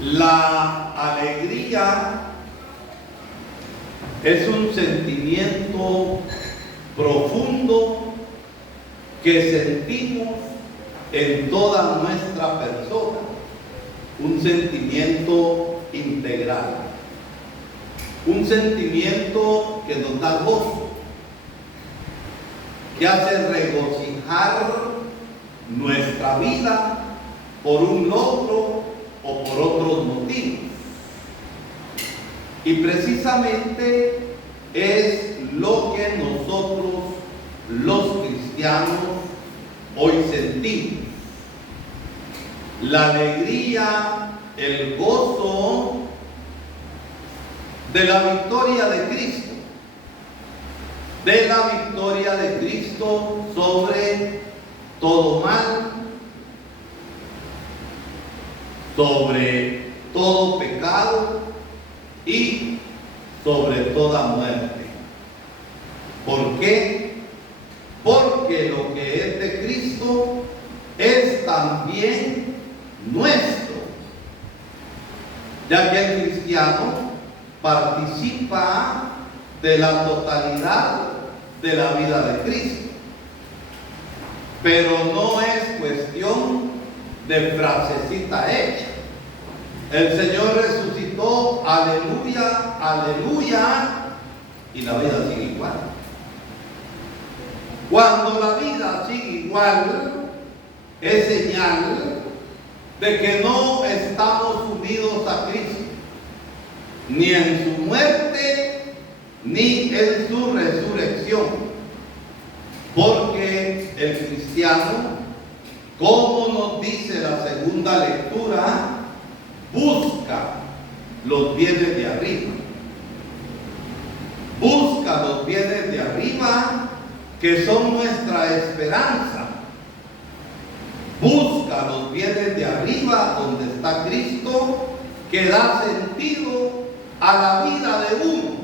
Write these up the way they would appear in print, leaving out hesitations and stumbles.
La alegría es un sentimiento profundo que sentimos en toda nuestra persona, un sentimiento integral, un sentimiento que nos da gozo, que hace regocijar nuestra vida por un logro o por otros motivos. Y precisamente es lo que nosotros, los cristianos, hoy sentimos. La alegría, el gozo de la victoria de Cristo, de la victoria de Cristo sobre todo mal, sobre todo pecado y sobre toda muerte. ¿Por qué? Porque lo que es de Cristo es también nuestro, ya que el cristiano participa de la totalidad de la vida de Cristo. Pero no es cuestión de frasecita hecha. El Señor resucitó, aleluya, aleluya, y la vida sigue igual. Cuando la vida sigue igual, es señal de que no estamos unidos a Cristo, ni en su muerte, ni en su resurrección. Porque el cristiano, como nos dice la segunda lectura, busca los bienes de arriba. Busca los bienes de arriba, que son nuestra esperanza. Busca los bienes de arriba, donde está Cristo, que da sentido a la vida de uno.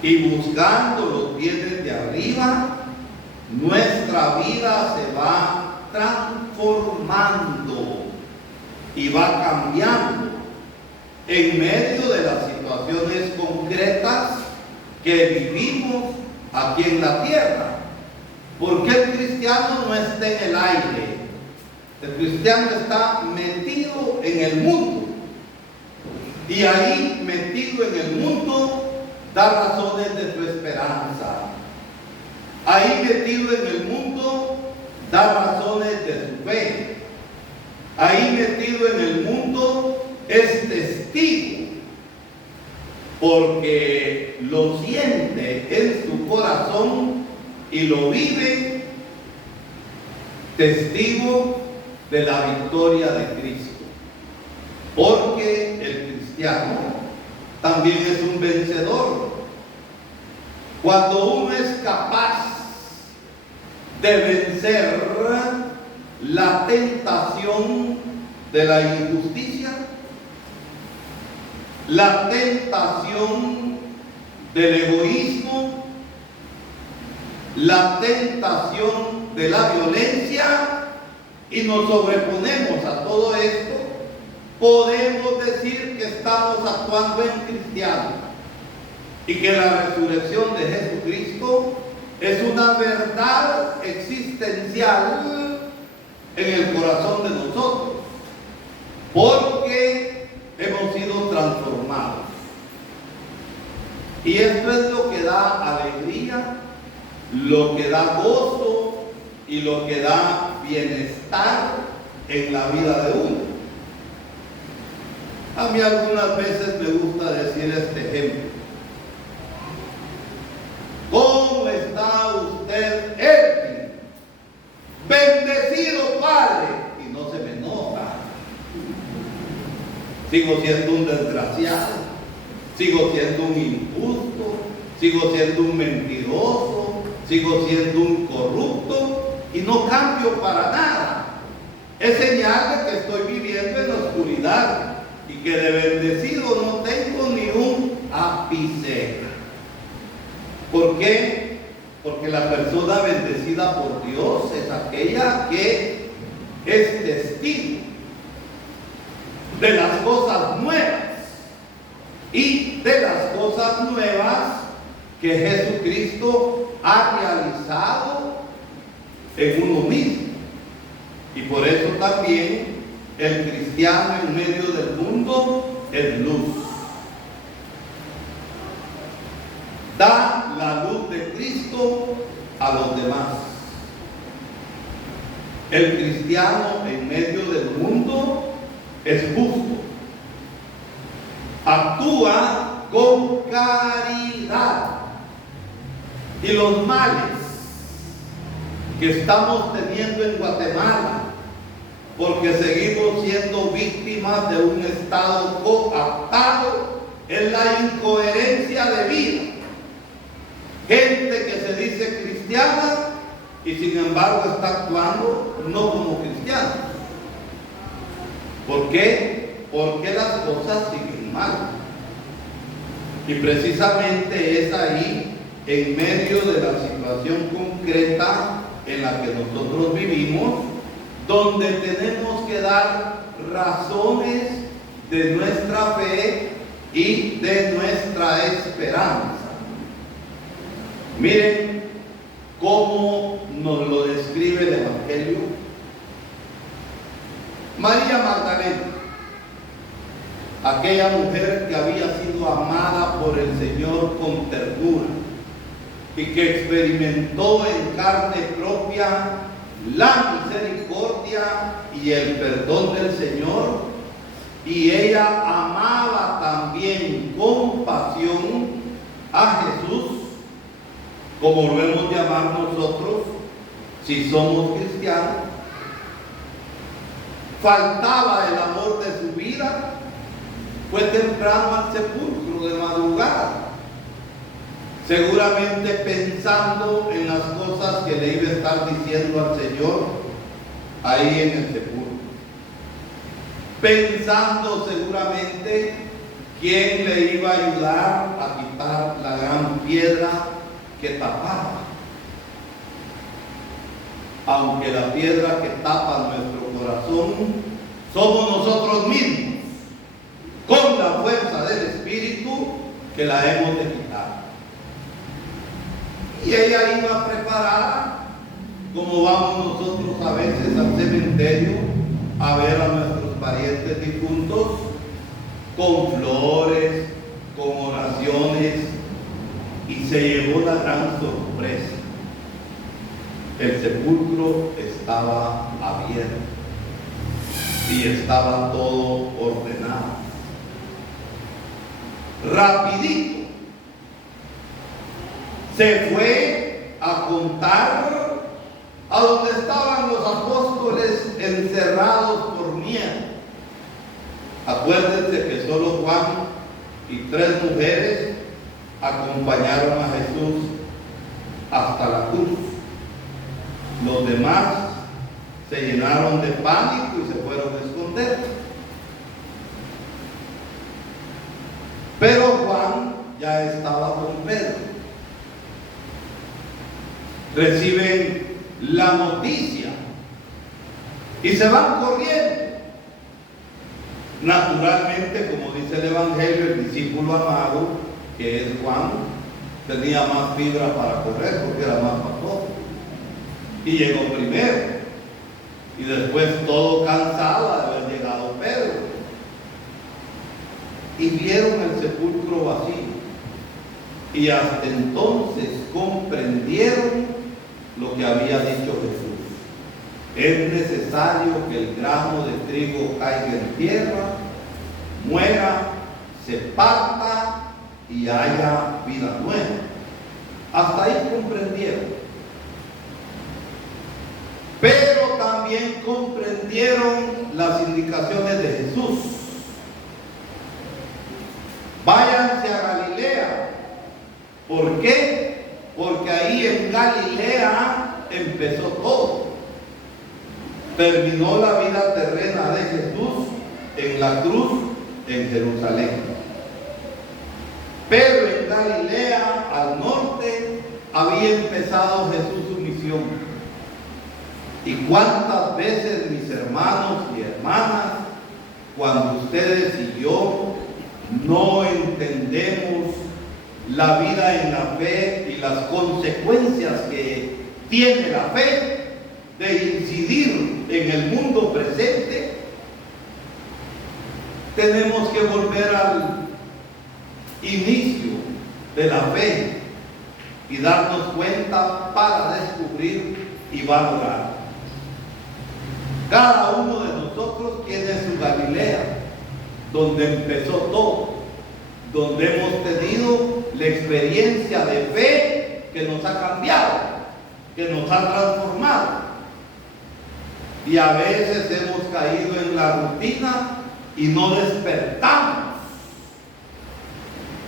Y buscando los bienes de arriba, nuestra vida se va transformando y va cambiando en medio de las situaciones concretas que vivimos aquí en la tierra. Porque el cristiano no está en el aire, el cristiano está metido en el mundo, y ahí metido en el mundo da razones de su esperanza. Ahí metido en el mundo da razones de su fe. Ahí metido en el mundo es testigo, porque lo siente en su corazón y lo vive, testigo de la victoria de Cristo. Porque el cristiano también es un vencedor. Cuando uno es capaz de vencer la tentación de la injusticia, la tentación del egoísmo, la tentación de la violencia, y nos sobreponemos a todo esto, podemos decir que estamos actuando en cristiano y que la resurrección de Jesucristo es una verdad existencial en el corazón de nosotros, porque hemos sido transformados. Y esto es lo que da alegría, lo que da gozo y lo que da bienestar en la vida de uno. A mí algunas veces me gusta decir este ejemplo. ¿Cómo está usted, Elvin? Bendecido Padre. Y no se me nota. Sigo siendo un desgraciado, sigo siendo un injusto, sigo siendo un mentiroso, sigo siendo un corrupto y no cambio para nada. Es señal de que estoy viviendo en la oscuridad y que de bendecido no tengo ni un ápice. ¿Por qué? Porque la persona bendecida por Dios es aquella que es testigo cosas nuevas y de las cosas nuevas que Jesucristo ha realizado en uno mismo. Y por eso también el cristiano en medio del mundo es luz. Da la luz de Cristo a los demás. El cristiano en medio del mundo es justo. Actúa con caridad. Y los males que estamos teniendo en Guatemala, porque seguimos siendo víctimas de un Estado coaptado, es la incoherencia de vida. Gente que se dice cristiana y sin embargo está actuando no como cristiana. ¿Por qué? Porque las cosas siguen mal. Y precisamente es ahí, en medio de la situación concreta en la que nosotros vivimos, donde tenemos que dar razones de nuestra fe y de nuestra esperanza. Miren cómo nos lo describe el Evangelio. María Magdalena, aquella mujer que había sido amada por el Señor con ternura y que experimentó en carne propia la misericordia y el perdón del Señor, y ella amaba también con pasión a Jesús, como lo hemos llamado nosotros si somos cristianos. Faltaba el amor de su vida, fue temprano al sepulcro de madrugada, seguramente pensando en las cosas que le iba a estar diciendo al Señor ahí en el sepulcro, pensando seguramente quién le iba a ayudar a quitar la gran piedra que tapaba. Aunque la piedra que tapa nuestro corazón somos nosotros mismos, con la fuerza del Espíritu que la hemos de quitar. Y ella iba preparada, como vamos nosotros a veces al cementerio a ver a nuestros parientes difuntos, con flores, con oraciones, y se llevó la gran sorpresa. El sepulcro estaba abierto y estaba todo ordenado. Rapidito se fue a contar a donde estaban los apóstoles encerrados por miedo. Acuérdense que solo Juan y 3 mujeres acompañaron a Jesús hasta la cruz. Los demás se llenaron de pánico y se fueron a esconder. Pero Juan ya estaba con Pedro. Reciben la noticia y se van corriendo. Naturalmente, como dice el Evangelio, el discípulo amado, que es Juan, tenía más fibra para correr porque era más pastor. Y llegó primero. Y después todo cansado de haber llegado Pedro. Y vieron el sepulcro vacío. Y hasta entonces comprendieron lo que había dicho Jesús. Es necesario que el grano de trigo caiga en tierra, muera, se parta y haya vida nueva. Hasta ahí comprendieron. Pero también comprendieron las indicaciones de Jesús. Váyanse a Galilea. ¿Por qué? Porque ahí en Galilea empezó todo. Terminó la vida terrena de Jesús en la cruz en Jerusalén. Pero en Galilea, al norte, había empezado Jesús su misión. Y cuántas veces mis hermanos y hermanas cuando ustedes y yo no entendemos la vida en la fe y las consecuencias que tiene la fe de incidir en el mundo presente, tenemos que volver al inicio de la fe y darnos cuenta para descubrir y valorar. Cada uno de nosotros tiene su Galilea, donde empezó todo, donde hemos tenido la experiencia de fe que nos ha cambiado, que nos ha transformado. Y a veces hemos caído en la rutina y no despertamos.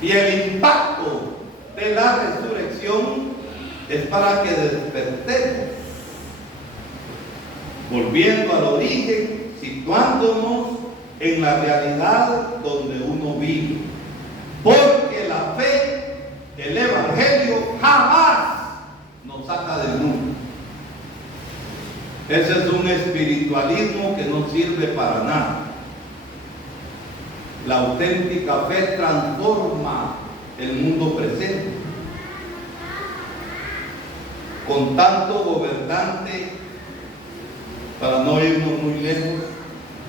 Y el impacto de la resurrección es para que despertemos, volviendo al origen, situándonos en la realidad donde uno vive. Porque la fe, el Evangelio, jamás nos saca del mundo. Ese es un espiritualismo que no sirve para nada. La auténtica fe transforma el mundo presente. Con tanto gobernante, para no irnos muy lejos,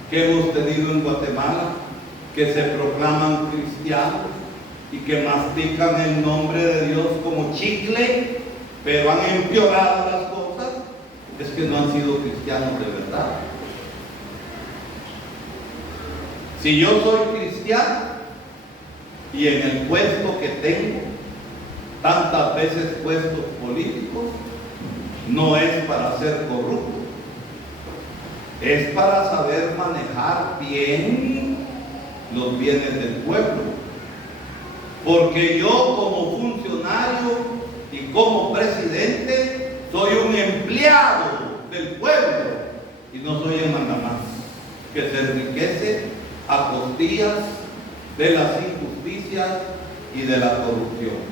que hemos tenido en Guatemala, que se proclaman cristianos y que mastican el nombre de Dios como chicle, pero han empeorado las cosas, es que no han sido cristianos de verdad. Si yo soy cristiano y en el puesto que tengo, tantas veces puestos políticos, no es para ser corrupto, es para saber manejar bien los bienes del pueblo. Porque yo como funcionario y como presidente soy un empleado del pueblo y no soy el mandamás que se enriquece a costillas de las injusticias y de la corrupción.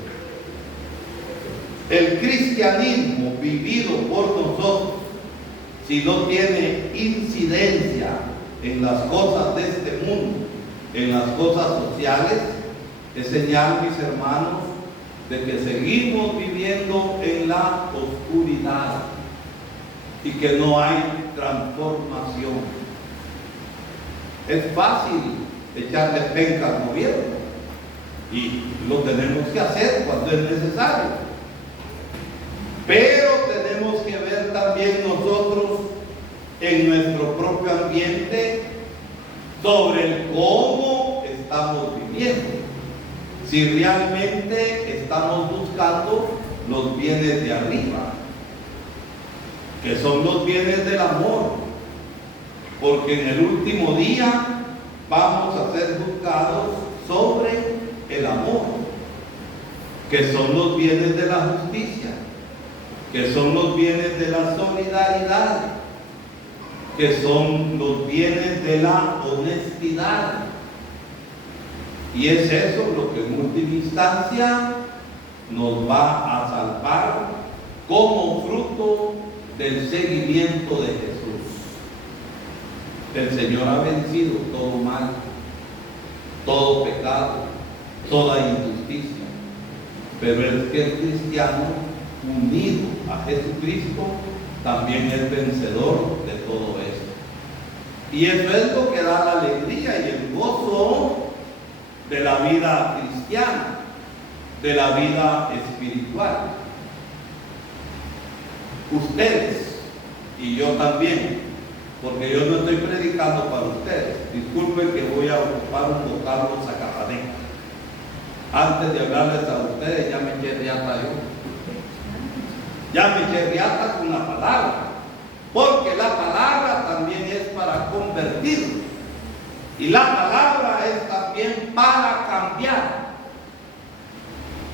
El cristianismo vivido por nosotros, si no tiene incidencia en las cosas de este mundo, en las cosas sociales, es señal, mis hermanos, de que seguimos viviendo en la oscuridad y que no hay transformación. Es fácil echarle penca al gobierno y lo tenemos que hacer cuando es necesario. Pero tenemos que ver también nosotros en nuestro propio ambiente sobre el cómo estamos viviendo. Si realmente estamos buscando los bienes de arriba, que son los bienes del amor, porque en el último día vamos a ser juzgados sobre el amor, que son los bienes de la justicia, que son los bienes de la solidaridad, que son los bienes de la honestidad. Y es eso lo que en última instancia nos va a salvar como fruto del seguimiento de Jesús. El Señor ha vencido todo mal, todo pecado, toda injusticia. Pero es que el cristiano unido a Jesucristo también es vencedor de todo esto. Y eso es lo que da la alegría y el gozo de la vida cristiana, de la vida espiritual. Ustedes y yo también, porque yo no estoy predicando para ustedes. Disculpen que voy a ocupar un vocablo zacapaneco. Antes de hablarles a ustedes ya me eché riata yo. Ya me eché riata con la palabra, porque la palabra también es para convertirnos. Y la palabra es también para cambiar.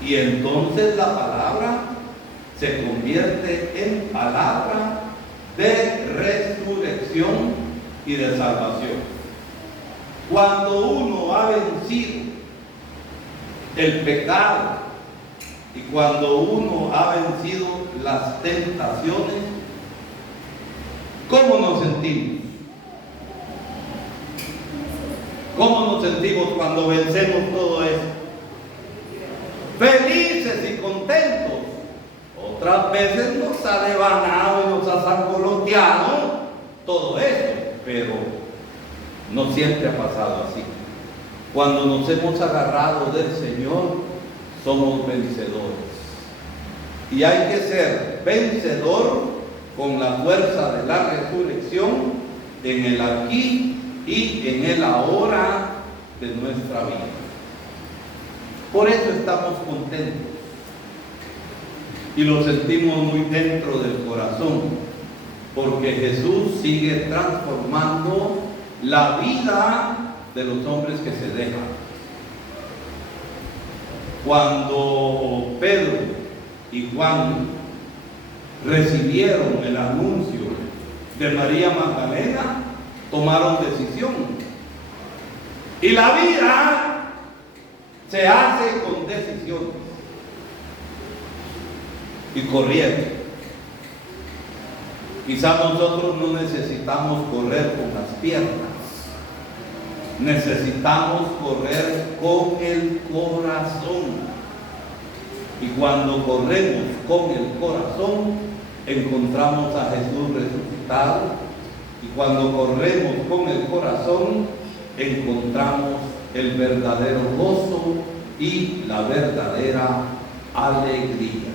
Y entonces la palabra se convierte en palabra de resurrección y de salvación. Cuando uno ha vencido el pecado y cuando uno ha vencido las tentaciones, ¿cómo nos sentimos? sentimos cuando vencemos todo esto? Felices y contentos. Otras veces nos ha devanado y nos ha sangoloteado todo esto, pero no siempre ha pasado así. Cuando nos hemos agarrado del Señor, somos vencedores. Y hay que ser vencedor con la fuerza de la resurrección en el aquí y en el ahora de nuestra vida. Por eso estamos contentos y lo sentimos muy dentro del corazón, porque Jesús sigue transformando la vida de los hombres que se dejan. Cuando Pedro y Juan recibieron el anuncio de María Magdalena, tomaron decisión. Y la vida se hace con decisiones. Y corrieron. Quizás nosotros no necesitamos correr con las piernas. Necesitamos correr con el corazón. Y cuando corremos con el corazón, encontramos a Jesús resucitado. Y cuando corremos con el corazón, encontramos el verdadero gozo y la verdadera alegría.